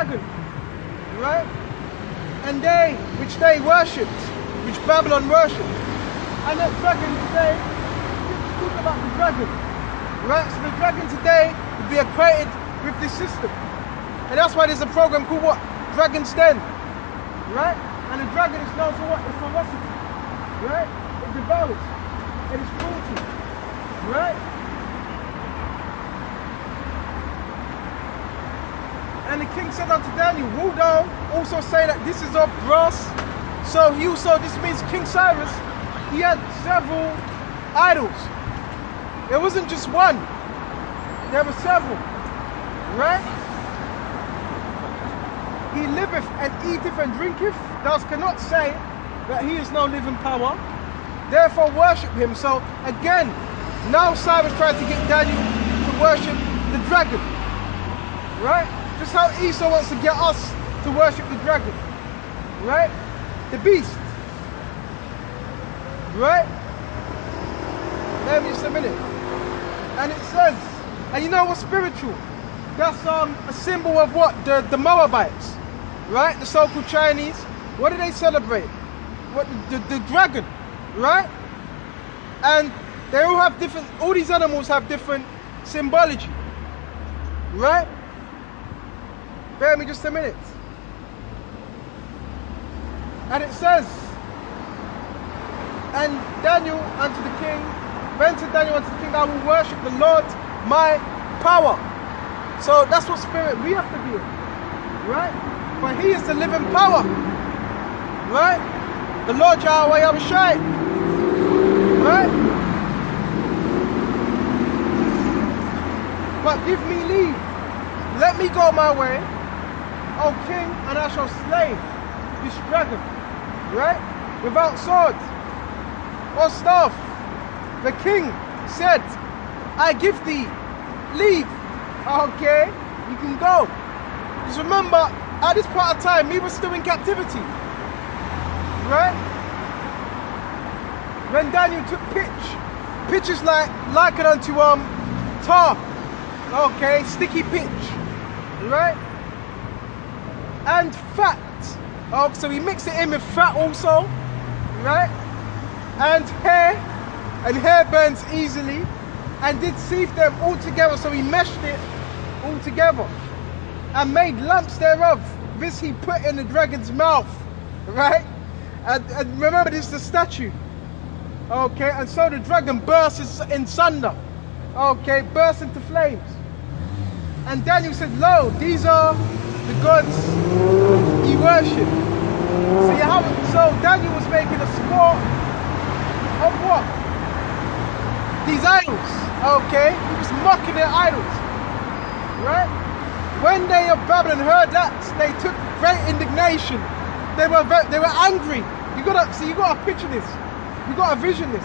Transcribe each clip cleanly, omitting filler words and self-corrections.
dragon, right? And which they worshipped, which Babylon worshipped. And that dragon today, talk about the dragon, right? So the dragon today would be equated with this system. And that's why there's a program called what? Dragon's Den, right? And the dragon is known for what? Its ferocity, right? It devours, it is cruelty, right? And the king said unto Daniel, wilt thou also say that this is of brass? So he also, this means King Cyrus, he had several idols. There wasn't just one, there were several, right? He liveth and eateth and drinketh, thou cannot say that he is no living power, therefore worship him. So again, now Cyrus tried to get Daniel to worship the dragon, right? Just how Esau wants to get us to worship the dragon, right? The beast, right? Let me just a minute. And it says, and you know what's spiritual? That's a symbol of what? The Moabites, right? The so-called Chinese. What do they celebrate? What the dragon, right? And they all have different, all these animals have different symbology, right? Bear me just a minute. And it says, and Daniel unto the king, went to Daniel unto the king, I will worship the Lord my power. So that's what spirit we have to be in, right? For he is the living power, right? The Lord Yahweh Yahushai, right? But give me leave, let me go my way, O king, and I shall slay this dragon, right? Without sword or staff. The king said, I give thee leave. Okay, you can go. Just remember, at this part of time, we were still in captivity, right? When Daniel took pitch is like likened unto tar, okay, sticky pitch, right? And fat. Oh, so he mixed it in with fat also, right? And hair burns easily, and did sieve them all together. So he meshed it all together and made lumps thereof. This he put in the dragon's mouth, right? And remember, this is the statue, okay? And so the dragon bursts in sunder, okay, bursts into flames. And Daniel said, lo, these are the gods he worshipped. So Daniel was making a sport of what? These idols, okay? He was mocking their idols, right? When they of Babylon heard that, they took great indignation. They were angry. You gotta picture this. You gotta vision this.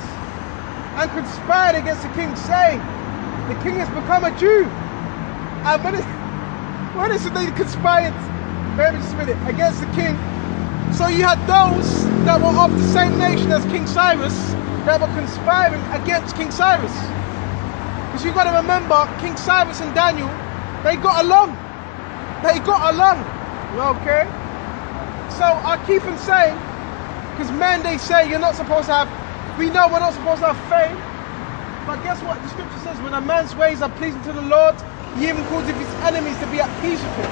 And conspired against the king, saying, the king has become a Jew. And when it said they conspired, maybe just a minute, against the king, so you had those that were of the same nation as King Cyrus that were conspiring against King Cyrus. Because you've got to remember, King Cyrus and Daniel, they got along. They got along, okay? So I keep on saying, because men, they say you're not supposed to have, we know we're not supposed to have fame, but guess what? The scripture says, when a man's ways are pleasing to the Lord, he even calls his enemies to be at peace with him.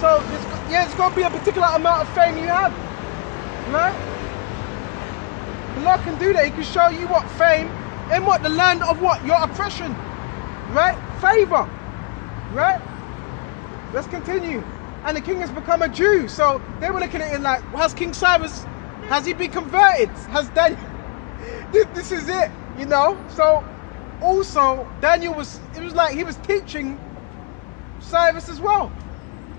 So, it's got to be a particular amount of fame you have, right? The Lord can do that. He can show you what fame, in what? The land of what? Your oppression, right? Favor, right? Let's continue. And the king has become a Jew. So they were looking at it like, has King Cyrus, has he been converted? Has Daniel, this is it, you know? So also, Daniel it was like he was teaching Cyrus as well,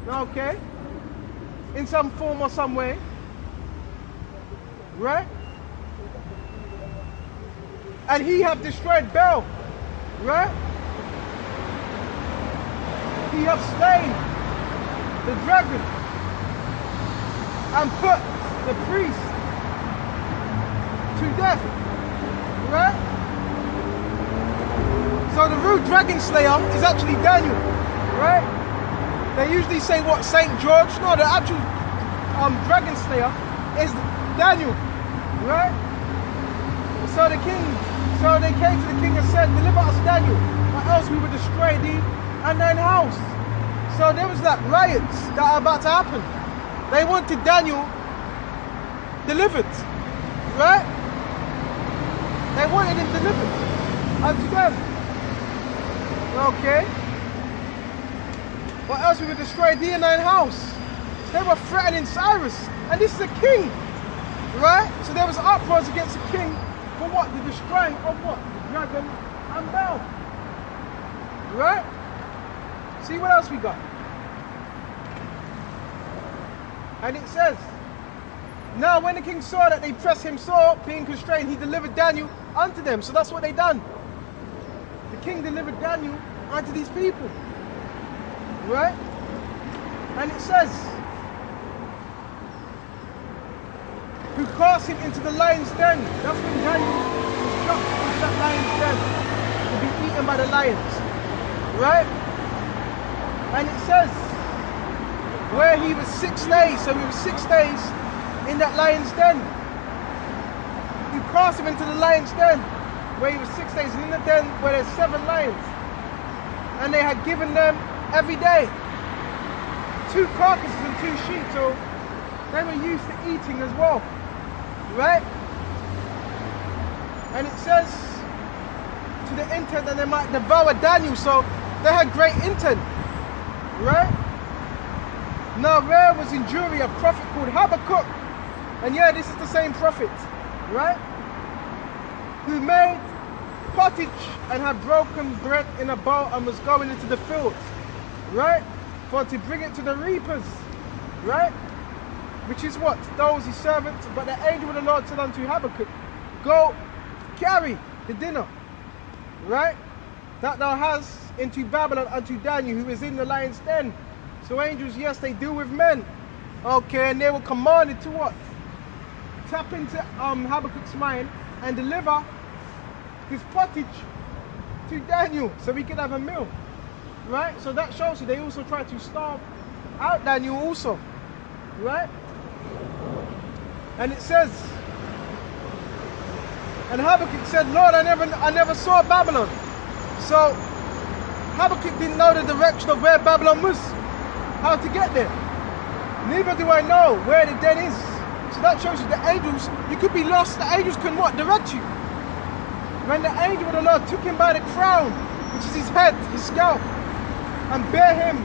okay? In some form or some way, right? And he have destroyed Bel, right? He have slain the dragon and put the priest to death, right? So the real dragon slayer is actually Daniel, right? They usually say what, Saint George? No, the actual dragon slayer is Daniel, right? So they came to the king and said, deliver us Daniel, or else we will destroy thee and thine house. So there was like riots that are about to happen. They wanted Daniel delivered, right? They wanted him delivered unto them. Okay? Or else we will destroy thee and thine house. So they were threatening Cyrus, and this is a king, right? So there was uproars against the king for what? The destroying of what? The dragon and Bel. Right? See what else we got? And it says, now when the king saw that they pressed him sore, being constrained, he delivered Daniel unto them. So that's what they done. The king delivered Daniel unto these people. Right? And it says, who cast him into the lion's den. That's when Daniel was dropped into that lion's den to be eaten by the lions. Right? And it says, where he was 6 days, so he was 6 days in that lion's den. He cast him into the lion's den, where he was 6 days, and in the den where there's 7 lions. And they had given them every day 2 carcasses and 2 sheep, so they were used to eating as well. Right? And it says, to the intent that they might devour Daniel, so they had great intent. Right? Now there was in Jewry a prophet called Habakkuk, and yeah, this is the same prophet, right? Who made pottage and had broken bread in a bowl and was going into the fields, right? For to bring it to the reapers, right? Which is what? Those his servants. But the angel of the Lord said unto Habakkuk, go carry the dinner, right? That thou hast into Babylon unto Daniel, who is in the lion's den. So angels, yes, they deal with men. Okay, and they were commanded to what? Tap into Habakkuk's mind and deliver his pottage to Daniel so he could have a meal. Right? So that shows you they also tried to starve out Daniel also. Right? And it says, and Habakkuk said, Lord, I never saw Babylon. So Habakkuk didn't know the direction of where Babylon was, how to get there. Neither do I know where the den is. So that shows you the angels, you could be lost, the angels can what? Direct you. When the angel of the Lord took him by the crown, which is his head, his scalp, and bare him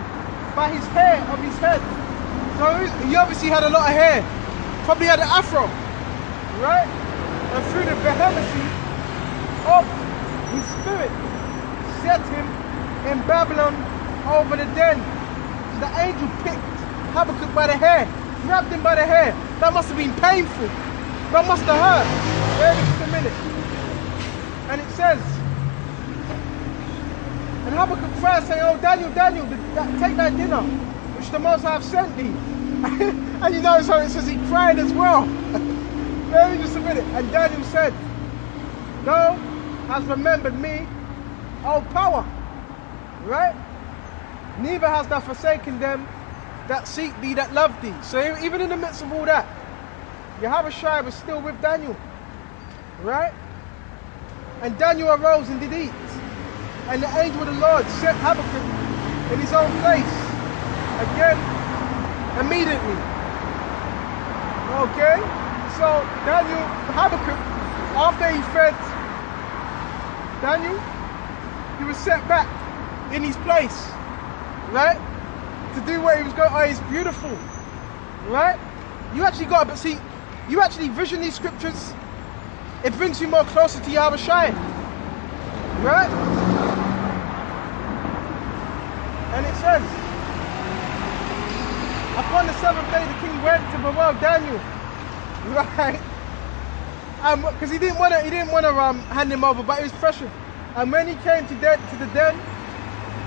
by his hair of his head. So he obviously had a lot of hair, probably had an afro, right? And through the vehemency of his spirit, set him in Babylon over the den. So the angel picked Habakkuk by the hair, grabbed him by the hair. That must have been painful. That must have hurt. Wait just a minute. And it says, and Habakkuk cried, saying, oh Daniel, take thy dinner, which the Most High have sent thee. And you notice how it says he cried as well. Wait just a minute. And Daniel said, thou hast remembered me, O power. Right? Neither hast thou forsaken them that seek thee, that love thee. So even in the midst of all that, Yahushua was still with Daniel. Right? And Daniel arose and did eat. And the angel of the Lord set Habakkuk in his own place. Again, immediately. Okay? So Habakkuk, after he fed Daniel, he was set back in his place. Right? To do what he was going, oh, it's beautiful. Right? You actually got, but see, you actually vision these scriptures, it brings you more closer to Yahushua. Right? And it says, upon the 7th day the king went to bewail Daniel. Right? Because he didn't want to hand him over, but it was precious. And when he came to the den,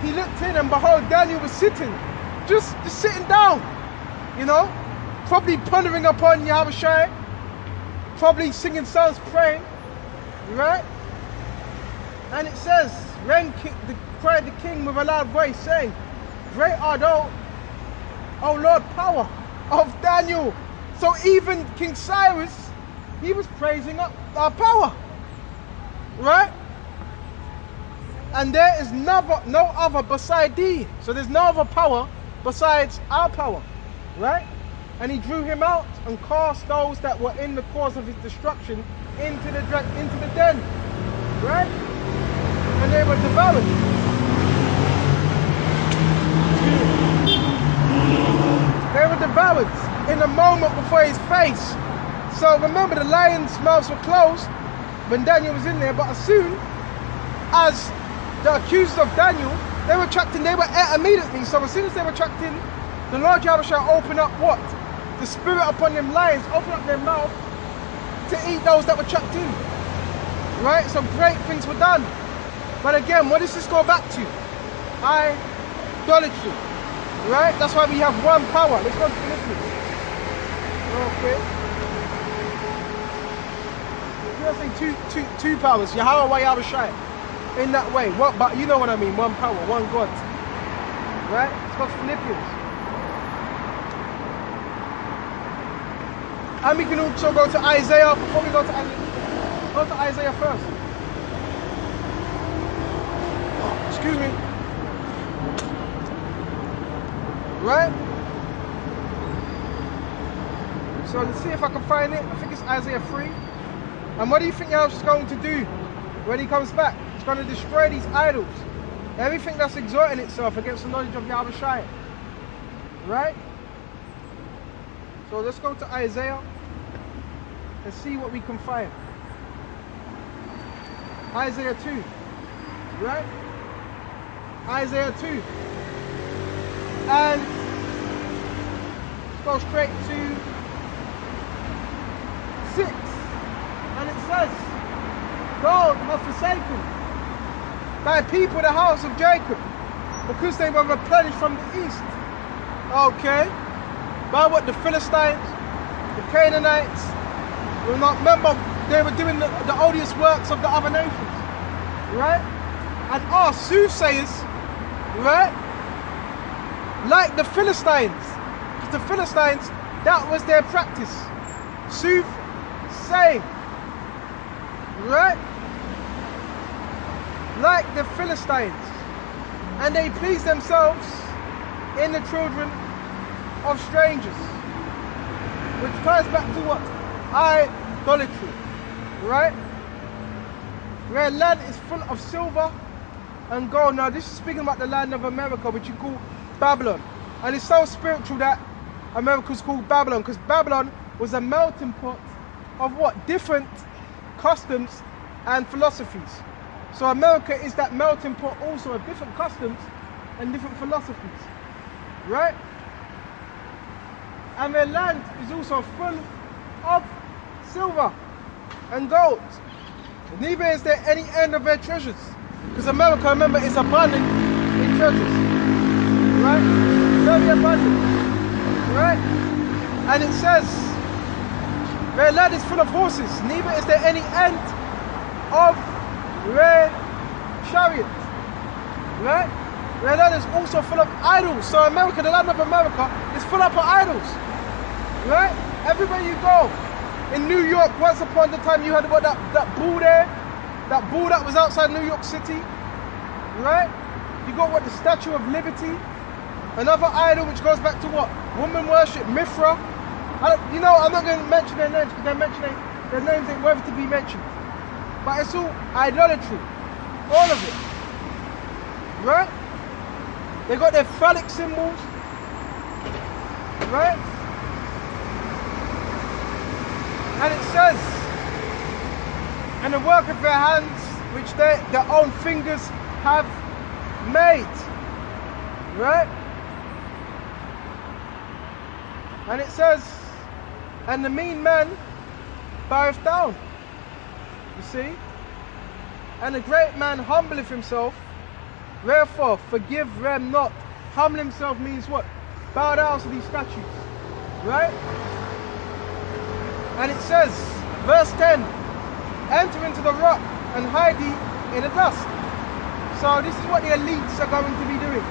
he looked in and behold, Daniel was sitting, just sitting down, you know, probably pondering upon Yahushua, probably singing psalms, praying, right? And it says, cried the king with a loud voice, saying, great art thou, oh Lord, power of Daniel. So even King Cyrus, he was praising up our power, right? And there is no other beside thee. So there's no other power besides our power, right? And he drew him out and cast those that were in the cause of his destruction into the den, right? And they were devoured. They were devoured in a moment before his face. So remember, the lions' mouths were closed when Daniel was in there, but as soon as the accusers of Daniel, they were tracked in, they were immediately. So as soon as they were tracked in, the Lord Yahweh shall open up what? The spirit upon them lions, open up their mouth to eat those that were trapped in. Right? So great things were done. But again, what does this go back to? Idolatry. Right? That's why we have one power. Let's go to Philippians. Okay. You don't say two powers. Yahweh, Yahweh Shai. In that way. What? But you know what I mean. One power, one God. Right? Let's go to Philippians. And we can also go to Isaiah. Before we go to Isaiah first. Excuse me. Right? So let's see if I can find it. I think it's Isaiah 3. And what do you think Yahweh is going to do when he comes back? He's going to destroy these idols. Everything that's exalting itself against the knowledge of Yahweh Shai. Right? So let's go to Isaiah and see what we can find. Isaiah 2. Right? Isaiah 2. And let's go straight to 6. And it says, God hath forsaken thy people, the house of Jacob, because they were replenished from the east. Okay. By what? The Philistines, the Canaanites. Will not remember, they were doing the odious works of the other nations. Right? And our soothsayers, right? Like the Philistines. Because the Philistines, that was their practice. Soothsaying. Right? Like the Philistines. And they please themselves in the children of strangers. Which ties back to what? Idolatry. Right? Where land is full of silver and gold. Now this is speaking about the land of America, which you call Babylon. And it's so spiritual that America's called Babylon, because Babylon was a melting pot of what? Different customs and philosophies. So America is that melting pot also of different customs and different philosophies. Right? And their land is also full of silver and gold. Neither is there any end of their treasures. Because America, remember, is abundant in treasures. Right? Very abundant. Right? And it says, their land is full of horses. Neither is there any end of their chariots. Right? Their land is also full of idols. So America, the land of America, is full up of idols. Right? Everywhere you go. In New York, once upon a time, you heard about that bull there. That bull that was outside New York City. Right? You got what? The Statue of Liberty. Another idol which goes back to what? Woman worship, Mithra. You know, I'm not going to mention their names because their names ain't worthy to be mentioned. But it's all idolatry. All of it. Right? They got their phallic symbols. Right? And it says, and the work of their hands, which their own fingers have made. Right? And it says, and the mean man boweth down. You see? And the great man humbleth himself. Therefore, forgive them not. Humble himself means what? Bow down to these statues. Right? And it says, verse 10, enter into the rock and hide thee in the dust. So this is what the elites are going to be doing.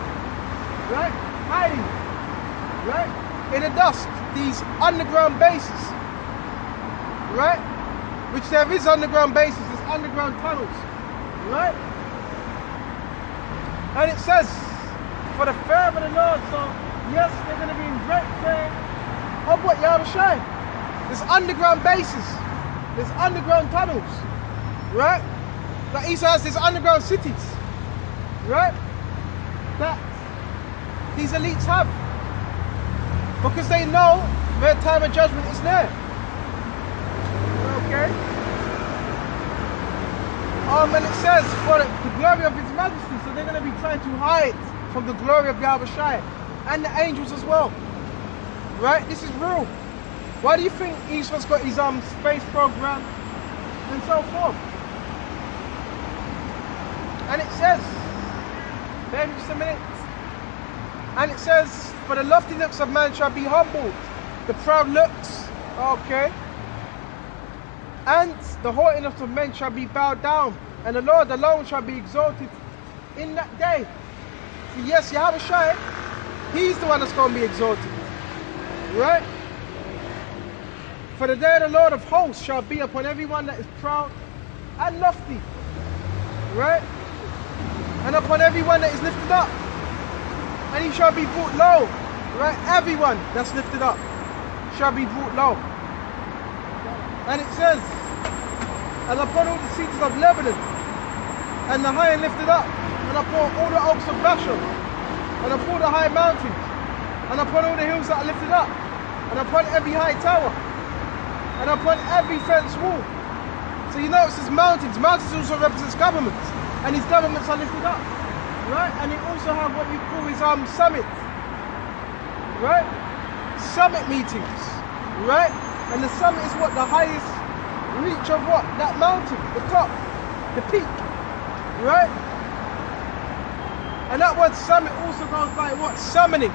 Right? Hiding. right? In the dust, these underground bases, right? Which there is underground bases, there's underground tunnels, right? And it says, for the fear of the Lord, so yes, they're going to be in great fear of what Yahushua. There's underground bases, there's underground tunnels, right? Like Isa has, there's underground cities, right? That these elites have, because they know their time of judgment is near. Okay? And it says, for the glory of His Majesty, so they're going to be trying to hide from the glory of Yahushua and the angels as well. Right? This is real. Why do you think Esau's got his space program and so forth? And it says, bear with me just a minute. And it says, for the lofty looks of man shall be humbled, the proud looks, okay, and the haughtiness of men shall be bowed down, and the Lord alone shall be exalted in that day. So yes, Yahushua, He's the one that's going to be exalted, right? For the day of the Lord of hosts shall be upon everyone that is proud and lofty, right? And upon everyone that is lifted up, and he shall be brought low, right? Everyone that's lifted up shall be brought low. And it says, and upon all the cedars of Lebanon, and the high and lifted up, and upon all the oaks of Bashan, and upon the high mountains, and upon all the hills that are lifted up, and upon every high tower, and upon every fenced wall. So you notice there's mountains. Mountains also represents governments, and these governments are lifted up, right? And they also have what you call his summit, right? Summit meetings, right? And the summit is what? The highest reach of what? That mountain, the top, the peak, right? And that word summit also goes by what? Summoning.